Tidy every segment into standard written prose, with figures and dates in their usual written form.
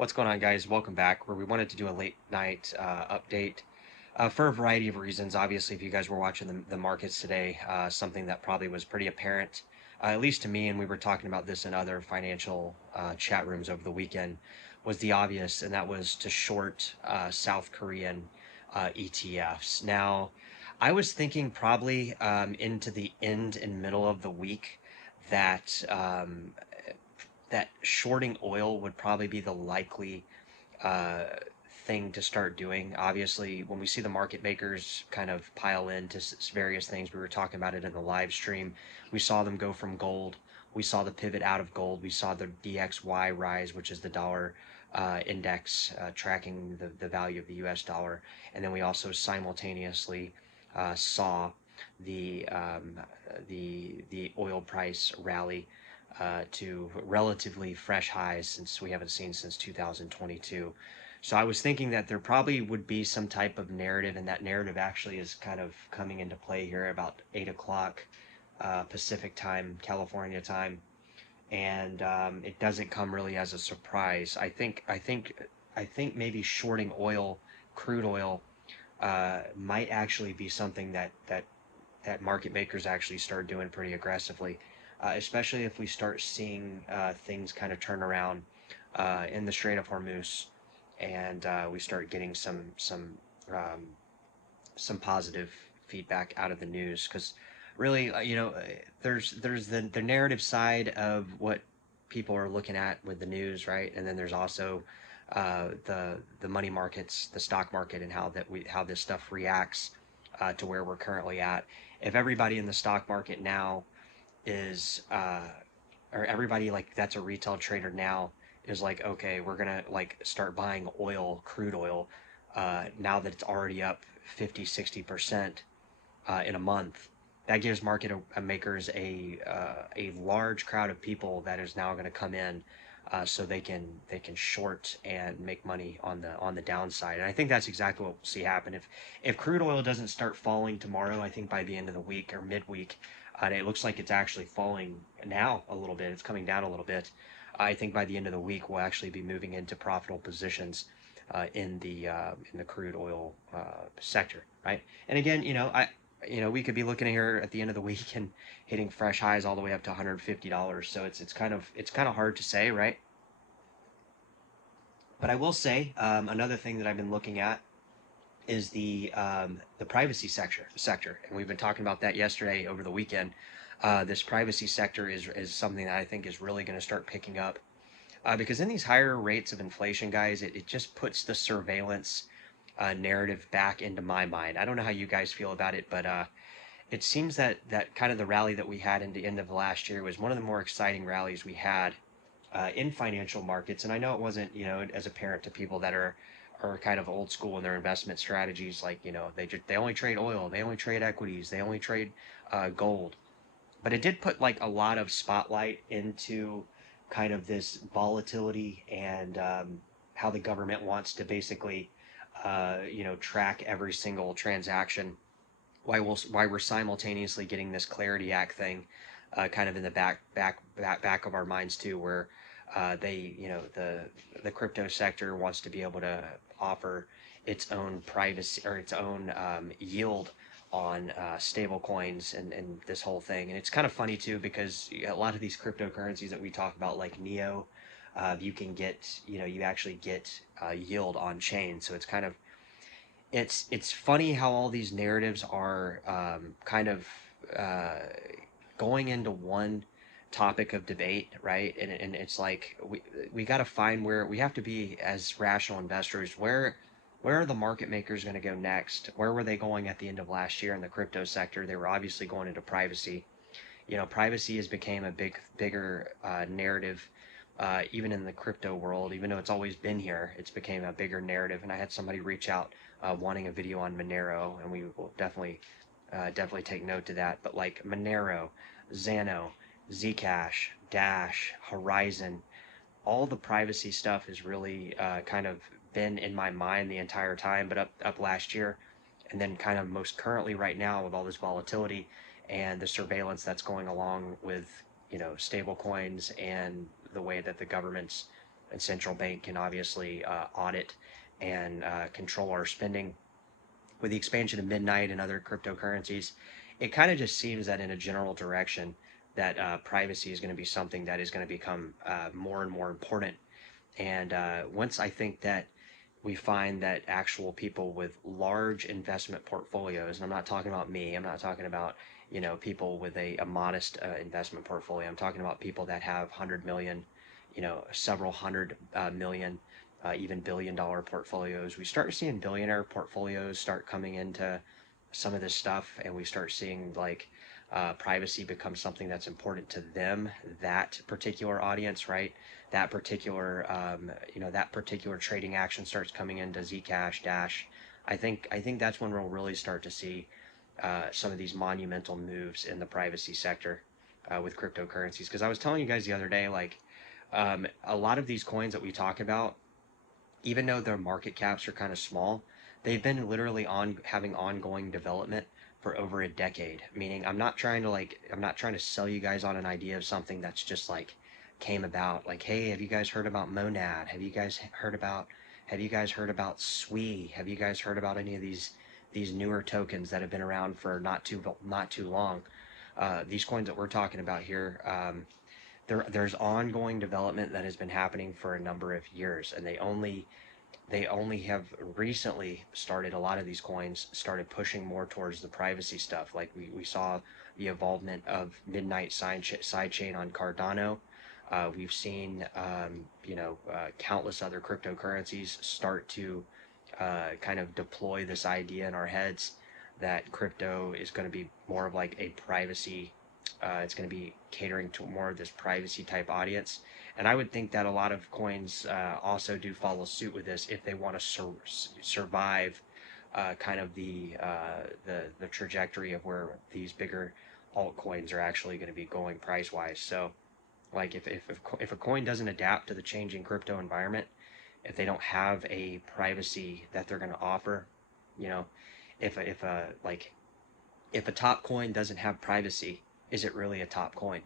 What's going on, guys? Welcome back. Where we wanted to do a late night update for a variety of reasons. Obviously, if you guys were watching the markets today, something that probably was pretty apparent, at least to me, and we were talking about this in other financial chat rooms over the weekend, was the obvious, and that was to short South Korean ETFs. Now, I was thinking probably into the end and middle of the week that that shorting oil would probably be the likely uh, thing to start doing. Obviously, when we see the market makers kind of pile into various things, we were talking about it in the live stream. We saw them go from gold. We saw the pivot out of gold. We saw the DXY rise, which is the dollar index tracking the value of the US dollar. And then we also simultaneously saw the, um, the oil price rally to relatively fresh highs since we haven't seen since 2022. So I was thinking that there probably would be some type of narrative, and that narrative actually is kind of coming into play here about 8 o'clock Pacific time, California time, and it doesn't come really as a surprise. I think maybe shorting oil, crude oil, might actually be something that market makers actually start doing pretty aggressively, especially if we start seeing things kind of turn around in the Strait of Hormuz, and we start getting um, some positive feedback out of the news. Because really, there's the narrative side of what people are looking at with the news, right? And then there's also the money markets, the stock market, and how this stuff reacts to where we're currently at. If everybody in the stock market now is or everybody like that's a retail trader now is like, okay, we're gonna like start buying oil, crude oil, now that it's already up 50-60% in a month. That gives market makers a large crowd of people that is now going to come in, so they can short and make money on the downside. And I think that's exactly what we'll see happen if crude oil doesn't start falling tomorrow. I think by the end of the week or midweek, and it looks like it's actually falling now a little bit. It's coming down a little bit. I think by the end of the week we'll actually be moving into profitable positions in the crude oil sector, right? And again, we could be looking here at the end of the week and hitting fresh highs all the way up to $150. So it's kind of hard to say, right? But I will say another thing that I've been looking at is the privacy sector, and we've been talking about that yesterday over the weekend. This privacy sector is something that I think is really going to start picking up because in these higher rates of inflation, guys, it just puts the surveillance narrative back into my mind. I don't know how you guys feel about it, but it seems that kind of the rally that we had in the end of last year was one of the more exciting rallies we had in financial markets. And I know it wasn't, as apparent to people that are kind of old school in their investment strategies. Like, they only trade oil, they only trade equities, they only trade gold. But it did put like a lot of spotlight into kind of this volatility and how the government wants to basically, track every single transaction. Why we're simultaneously getting this Clarity Act thing, kind of in the back of our minds too, where the crypto sector wants to be able to offer its own privacy or its own yield on stable coins and this whole thing. And it's kind of funny too because a lot of these cryptocurrencies that we talk about, like Neo, you can get, you actually get yield on chain. So it's funny how all these narratives are kind of uh, going into one topic of debate, right? And it's like we got to find where we have to be as rational investors. Where are the market makers going to go next? Where were they going at the end of last year in the crypto sector? They were obviously going into privacy. Privacy has become a bigger narrative, even in the crypto world. Even though it's always been here, it's became a bigger narrative. And I had somebody reach out wanting a video on Monero, and we will definitely take note to that. But like Monero, Xano, Zcash, Dash, Horizon, all the privacy stuff has really kind of been in my mind the entire time, but up last year, and then kind of most currently right now with all this volatility and the surveillance that's going along with stable coins and the way that the government's and central bank can obviously audit and control our spending. With the expansion of Midnight and other cryptocurrencies, it kind of just seems that in a general direction that privacy is going to be something that is going to become more and more important. And once I think that we find that actual people with large investment portfolios, and I'm not talking about me, I'm not talking about, people with a modest investment portfolio. I'm talking about people that have 100 million, several hundred million, even billion-dollar portfolios. We start seeing billionaire portfolios start coming into some of this stuff, and we start seeing like privacy become something that's important to them, that particular audience, right? That particular trading action starts coming into Zcash, Dash. I think that's when we'll really start to see some of these monumental moves in the privacy sector with cryptocurrencies. Because I was telling you guys the other day, like a lot of these coins that we talk about, even though their market caps are kind of small, they've been literally on having ongoing development for over a decade. Meaning, I'm not trying to sell you guys on an idea of something that's just like came about. Like, hey, have you guys heard about Monad? Have you guys heard about SWE? Have you guys heard about any of these newer tokens that have been around for not too long? These coins that we're talking about here, there's ongoing development that has been happening for a number of years, and they only have recently started, a lot of these coins started pushing more towards the privacy stuff. Like we saw the involvement of Midnight sidechain on Cardano. We've seen countless other cryptocurrencies start to kind of deploy this idea in our heads that crypto is going to be more of like a privacy. It's going to be catering to more of this privacy type audience, and I would think that a lot of coins also do follow suit with this if they want to survive kind of the trajectory of where these bigger altcoins are actually going to be going price wise. So like if a coin doesn't adapt to the changing crypto environment, if they don't have a privacy that they're going to offer, you know, if a top coin doesn't have privacy, is it really a top coin?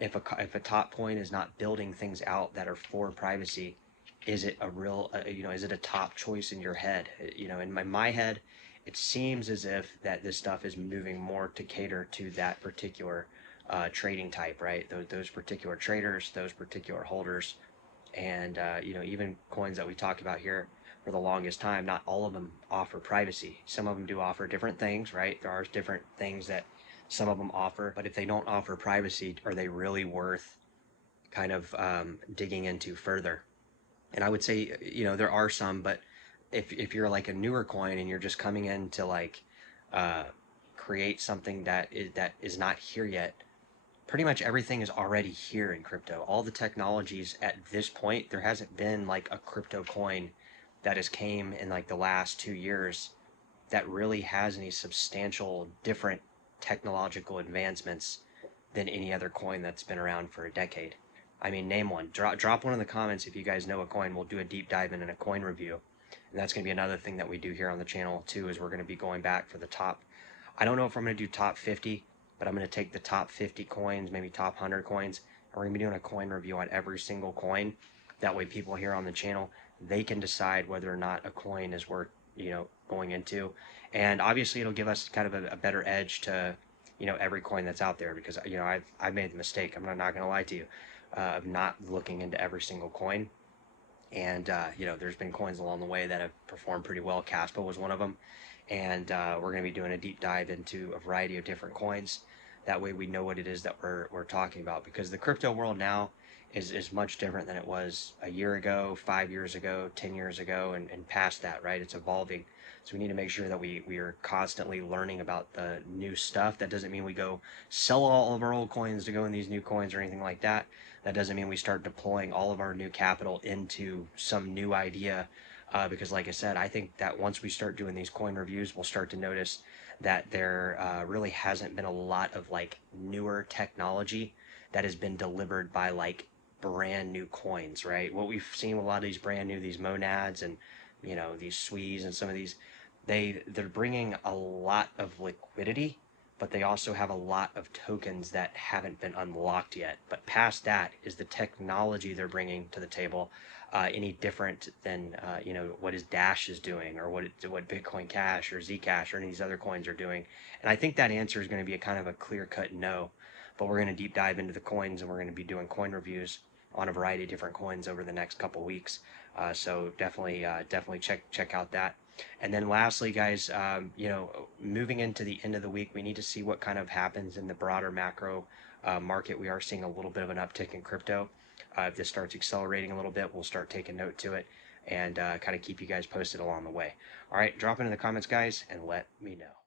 If a top coin is not building things out that are for privacy, is it a real is it a top choice in your head? In my head, it seems as if that this stuff is moving more to cater to that particular trading type, right? Those particular traders, those particular holders, and even coins that we talked about here for the longest time, not all of them offer privacy. Some of them do offer different things, right? There are different things that some of them offer, but if they don't offer privacy, are they really worth kind of digging into further? And I would say, there are some, but if you're like a newer coin and you're just coming in to like uh, create something that is not here yet, pretty much everything is already here in crypto. All the technologies at this point, there hasn't been like a crypto coin that has came in like the last 2 years that really has any substantial different technological advancements than any other coin that's been around for a decade. I mean, name one. Drop one in the comments if you guys know a coin. We'll do a deep dive in a coin review. And that's going to be another thing that we do here on the channel too, is we're going to be going back for the top. I don't know if I'm going to do top 50, but I'm going to take the top 50 coins, maybe top 100 coins, and we're going to be doing a coin review on every single coin. That way people here on the channel, they can decide whether or not a coin is worth, going into. And obviously it'll give us kind of a better edge to, every coin that's out there, because, I've made the mistake, I'm not going to lie to you, of not looking into every single coin. And there's been coins along the way that have performed pretty well. Caspa was one of them, and we're going to be doing a deep dive into a variety of different coins. That way we know what it is that we're talking about, because the crypto world now is much different than it was a year ago, 5 years ago, 10 years ago, and past that, right? It's evolving. So we need to make sure that we are constantly learning about the new stuff. That doesn't mean we go sell all of our old coins to go in these new coins or anything like that. That doesn't mean we start deploying all of our new capital into some new idea, because like I said, I think that once we start doing these coin reviews, we'll start to notice that there really hasn't been a lot of like newer technology that has been delivered by like brand new coins, right? What we've seen with a lot of these brand new, these monads and these SWEs and some of these, they're bringing a lot of liquidity, but they also have a lot of tokens that haven't been unlocked yet. But past that is the technology they're bringing to the table, any different than what is Dash is doing, or what Bitcoin Cash or Zcash or any of these other coins are doing? And I think that answer is going to be a kind of a clear cut no. But we're going to deep dive into the coins, and we're going to be doing coin reviews on a variety of different coins over the next couple weeks. So definitely check out that. And then lastly, guys, moving into the end of the week, we need to see what kind of happens in the broader macro market. We are seeing a little bit of an uptick in crypto. If this starts accelerating a little bit, we'll start taking note to it and kind of keep you guys posted along the way. All right, drop it in the comments, guys, and let me know.